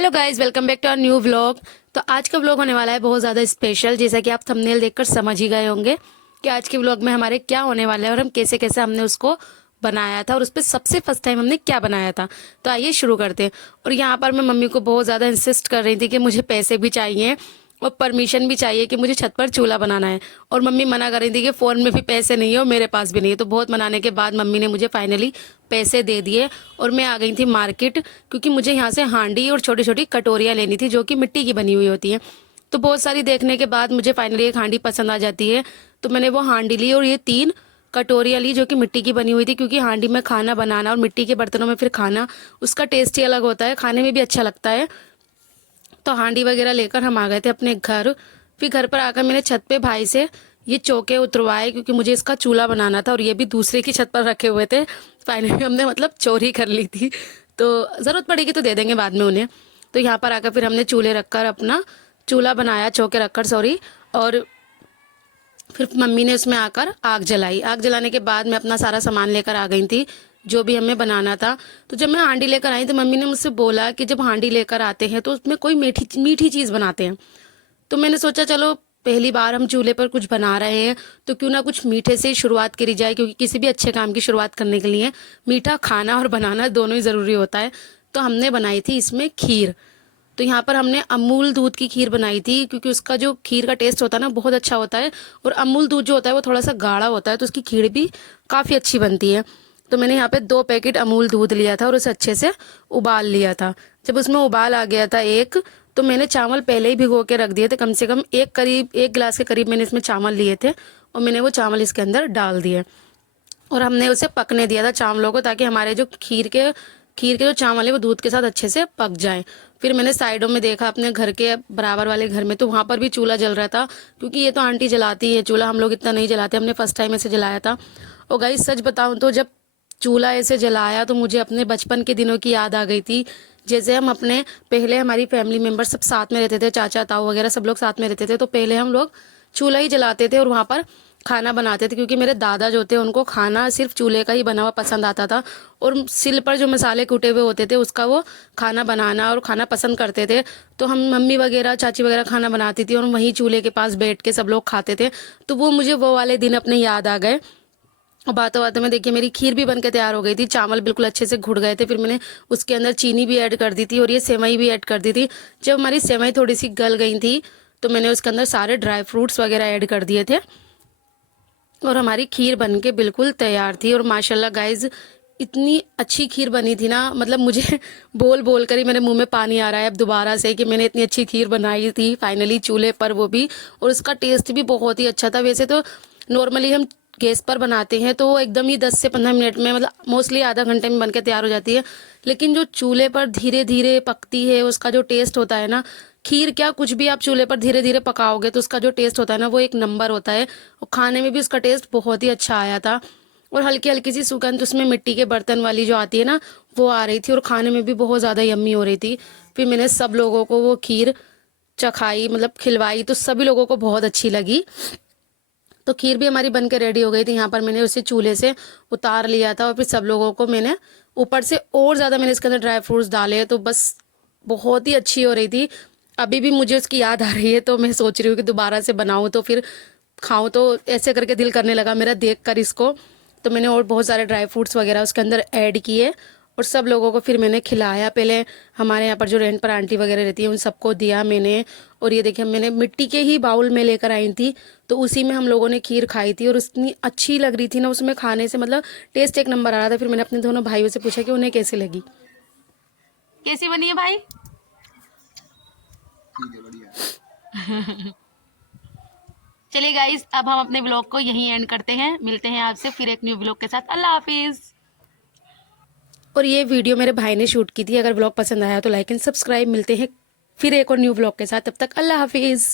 Hello guys, welcome back to our new vlog. तो आज का व्लॉग होने वाला है बहुत ज़्यादा स्पेशल, जैसा कि आप थंबनेल देखकर समझ ही गए होंगे कि आज के व्लॉग में हमारे क्या होने वाला है और हम कैसे कैसे हमने उसको बनाया था और उस पर सबसे फर्स्ट टाइम हमने क्या बनाया था। तो आइए शुरू करते हैं। और यहाँ पर मैं मम्मी को बहुत ज़्यादा इंसिस्ट कर रही थी कि मुझे पैसे भी चाहिए और परमिशन भी चाहिए कि मुझे छत पर चूल्हा बनाना है। और मम्मी मना कर रही थी कि फ़ोन में भी पैसे नहीं है और मेरे पास भी नहीं है। तो बहुत मनाने के बाद मम्मी ने मुझे फाइनली पैसे दे दिए और मैं आ गई थी मार्केट, क्योंकि मुझे यहाँ से हांडी और छोटी छोटी कटोरियाँ लेनी थी जो कि मिट्टी की बनी हुई होती हैं। तो बहुत सारी देखने के बाद मुझे फाइनली एक हांडी पसंद आ जाती है। तो मैंने वो हांडी ली और ये 3 कटोरियाँ ली जो कि मिट्टी की बनी हुई थी, क्योंकि हांडी में खाना बनाना और मिट्टी के बर्तनों में फिर खाना, उसका टेस्ट ही अलग होता है, खाने में भी अच्छा लगता है। तो हांडी वगैरह लेकर हम आ गए थे अपने घर। फिर घर पर आकर मैंने छत पे भाई से ये चौके उतरवाए, क्योंकि मुझे इसका चूल्हा बनाना था और ये भी दूसरे की छत पर रखे हुए थे। फाइनली हमने मतलब चोरी कर ली थी, तो ज़रूरत पड़ेगी तो दे देंगे बाद में उन्हें। तो यहाँ पर आकर फिर हमने चूल्हे रखकर अपना चूल्हा बनाया, चौके रखकर सॉरी। और फिर मम्मी ने उसमें आकर आग जलाई। आग जलाने के बाद मैं अपना सारा सामान लेकर आ गई थी जो भी हमें बनाना था। तो जब मैं हांडी लेकर आई तो मम्मी ने मुझसे बोला कि जब हांडी लेकर आते हैं तो उसमें कोई मीठी मीठी चीज़ बनाते हैं। तो मैंने सोचा चलो पहली बार हम चूल्हे पर कुछ बना रहे हैं तो क्यों ना कुछ मीठे से ही शुरुआत करी जाए, क्योंकि किसी भी अच्छे काम की शुरुआत करने के लिए मीठा खाना और बनाना दोनों ही ज़रूरी होता है। तो हमने बनाई थी इसमें खीर। तो यहाँ पर हमने अमूल दूध की खीर बनाई थी, क्योंकि उसका जो खीर का टेस्ट होता है ना बहुत अच्छा होता है। और अमूल दूध जो होता है वो थोड़ा सा गाढ़ा होता है, तो उसकी खीर भी काफ़ी अच्छी बनती है। तो मैंने यहाँ पे 2 पैकेट अमूल दूध लिया था और उसे अच्छे से उबाल लिया था। जब उसमें उबाल आ गया था तो मैंने चावल पहले ही भिगो के रख दिए थे। कम से कम एक गिलास के करीब मैंने इसमें चावल लिए थे और मैंने वो चावल इसके अंदर डाल दिए और हमने उसे पकने दिया था चावलों को, ताकि हमारे जो खीर के जो चावल है वो दूध के साथ अच्छे से पक जाए। फिर मैंने साइडों में देखा अपने घर के बराबर वाले घर में, तो वहाँ पर भी चूल्हा जल रहा था, क्योंकि ये तो आंटी जलाती है चूल्हा, हम लोग इतना नहीं जलाते, हमने फर्स्ट टाइम ऐसे जलाया था। और गाइस सच बताऊँ तो जब चूल्हा ऐसे जलाया तो मुझे अपने बचपन के दिनों की याद आ गई थी। जैसे हम अपने पहले हमारी फैमिली मेम्बर सब साथ में रहते थे, चाचा ताऊ वगैरह सब लोग साथ में रहते थे, तो पहले हम लोग चूल्हा ही जलाते थे और वहाँ पर खाना बनाते थे, क्योंकि मेरे दादा जो थे उनको खाना सिर्फ चूल्हे का ही बना हुआ पसंद आता था। और सिल पर जो मसाले कूटे हुए होते थे उसका वो खाना बनाना और खाना पसंद करते थे। तो हम मम्मी वगैरह चाची वगैरह खाना बनाती थी और वहीं चूल्हे के पास बैठ के सब लोग खाते थे। तो वो मुझे वो वाले दिन अपने याद आ गए। और बातों बातों में देखिए मेरी खीर भी बनके तैयार हो गई थी, चावल बिल्कुल अच्छे से घुट गए थे। फिर मैंने उसके अंदर चीनी भी ऐड कर दी थी और ये सेवई भी ऐड कर दी थी। जब हमारी सेवई थोड़ी सी गल गई थी तो मैंने उसके अंदर सारे ड्राई फ्रूट्स वगैरह ऐड कर दिए थे और हमारी खीर बनके बिल्कुल तैयार थी। और माशाल्लाह गाइज इतनी अच्छी खीर बनी थी ना, मतलब मुझे बोल बोल कर ही मेरे मुंह में पानी आ रहा है अब दोबारा से कि मैंने इतनी अच्छी खीर बनाई थी फाइनली चूल्हे पर, वो भी। और उसका टेस्ट भी बहुत ही अच्छा था। वैसे तो नॉर्मली हम गैस पर बनाते हैं तो वो एकदम ही 10 से 15 मिनट में, मतलब मोस्टली आधा घंटे में बनके तैयार हो जाती है। लेकिन जो चूल्हे पर धीरे धीरे पकती है उसका जो टेस्ट होता है ना, खीर क्या कुछ भी आप चूल्हे पर धीरे धीरे पकाओगे तो उसका जो टेस्ट होता है ना वो एक नंबर होता है। और खाने में भी उसका टेस्ट बहुत ही अच्छा आया था। और हल्की हल्की सी सुगंध उसमें मिट्टी के बर्तन वाली जो आती है ना वो आ रही थी और खाने में भी बहुत ज़्यादा यम्मी हो रही थी। फिर मैंने सब लोगों को वो खीर चखाई, मतलब खिलवाई, तो सभी लोगों को बहुत अच्छी लगी। तो खीर भी हमारी बन के रेडी हो गई थी। यहाँ पर मैंने उसे चूल्हे से उतार लिया था और फिर सब लोगों को मैंने ऊपर से और ज़्यादा मैंने इसके अंदर ड्राई फ्रूट्स डाले, तो बस बहुत ही अच्छी हो रही थी। अभी भी मुझे उसकी याद आ रही है, तो मैं सोच रही हूँ कि दोबारा से बनाऊँ तो फिर खाऊं। तो ऐसे करके दिल करने लगा मेरा देख कर इसको। तो मैंने और बहुत सारे ड्राई फ्रूट्स वगैरह उसके अंदर ऐड किए और सब लोगों को फिर मैंने खिलाया। पहले हमारे यहाँ पर जो रेंट पर आंटी वगैरह रहती है उन सबको दिया मैंने। और ये देखिए मैंने मिट्टी के ही बाउल में लेकर आई थी, तो उसी में हम लोगों ने खीर खाई थी और इतनी अच्छी लग रही थी ना उसमें खाने से, मतलब टेस्ट एक नंबर आ रहा था। फिर मैंने अपने दोनों भाइयों से पूछा कि उन्हें कैसी लगी। कैसी बनी है भाई? ठीक है, बढ़िया। चलिए गाइस, अब हम अपने ब्लॉग को यहीं एंड करते हैं। मिलते हैं आपसे फिर एक न्यू ब्लॉग के साथ। अल्लाह हाफिज। और ये वीडियो मेरे भाई ने शूट की थी। अगर ब्लॉग पसंद आया तो लाइक एंड सब्सक्राइब। मिलते हैं फिर एक और न्यू ब्लॉग के साथ, तब तक अल्लाह हाफिज।